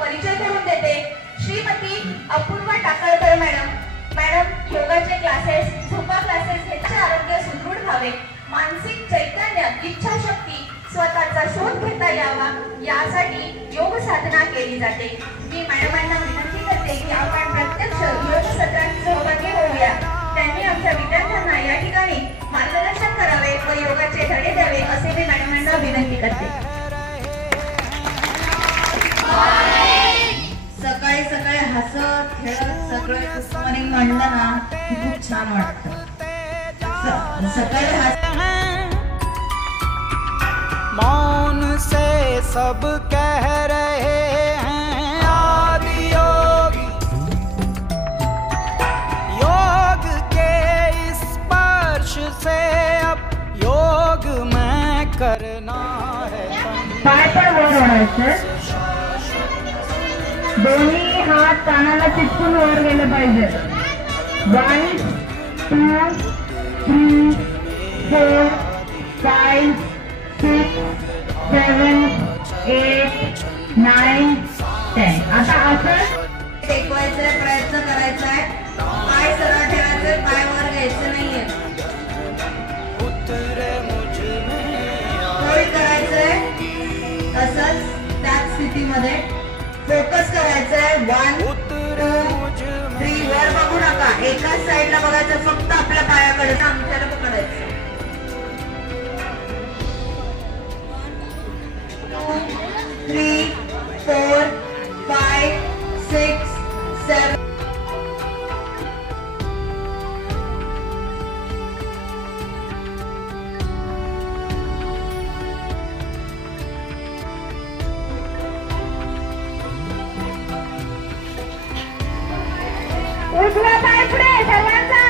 परिचय करून देते श्रीमती अपूर्वा टाकळकर मॅडम. मॅडम योगाचे क्लासेस, झुंबा क्लासेस घेण्याचे आरोग्य सुदृढ व्हावे, मानसिक चैतन्य, इच्छाशक्ती, स्वतःचा शोध घेता यावा यासाठी योग साधना केली जाते. मी मॅडमांना विनंती करते की आपण प्रत्यक्ष योग सत्रात सहभागी होऊया. त्यांनी आमच्या विद्यार्थ्यांना या ठिकाणी मार्गदर्शन करावे व योगाचे धडे द्यावे असे मी मॅडमांना विनंती करते. सकाळी सकाळी हसत खेळत सगळं मॉर्निंग म्हणलं ना खूप छान वाटतं. सकाळी मौन से सब कह रहे हैं आदि योगी, योग के इस स्पर्श से अब योग मैं करना है. पाय पण वर ओढायचे, दोन्ही हात कानाला चिटकून वर गेले पाहिजे. 1 2 3 4 5 6 7 8 9 10. आता असं टेकवायचा प्रयत्न करायचा आहे. पाय सरळ ठेवायचे, पाय वर घ्यायचे नाहीये. होय करायचंय तसंच त्याच स्थितीमध्ये फोकस करायचंय. 1 2 3 वर बघू नका, एकाच साईडला बघायचं, फक्त आपल्या पायाकडे अंगठ्याला पकडायचं. 2 3 4 5 6 7. उजवा पाय पुढे सर्वांचा.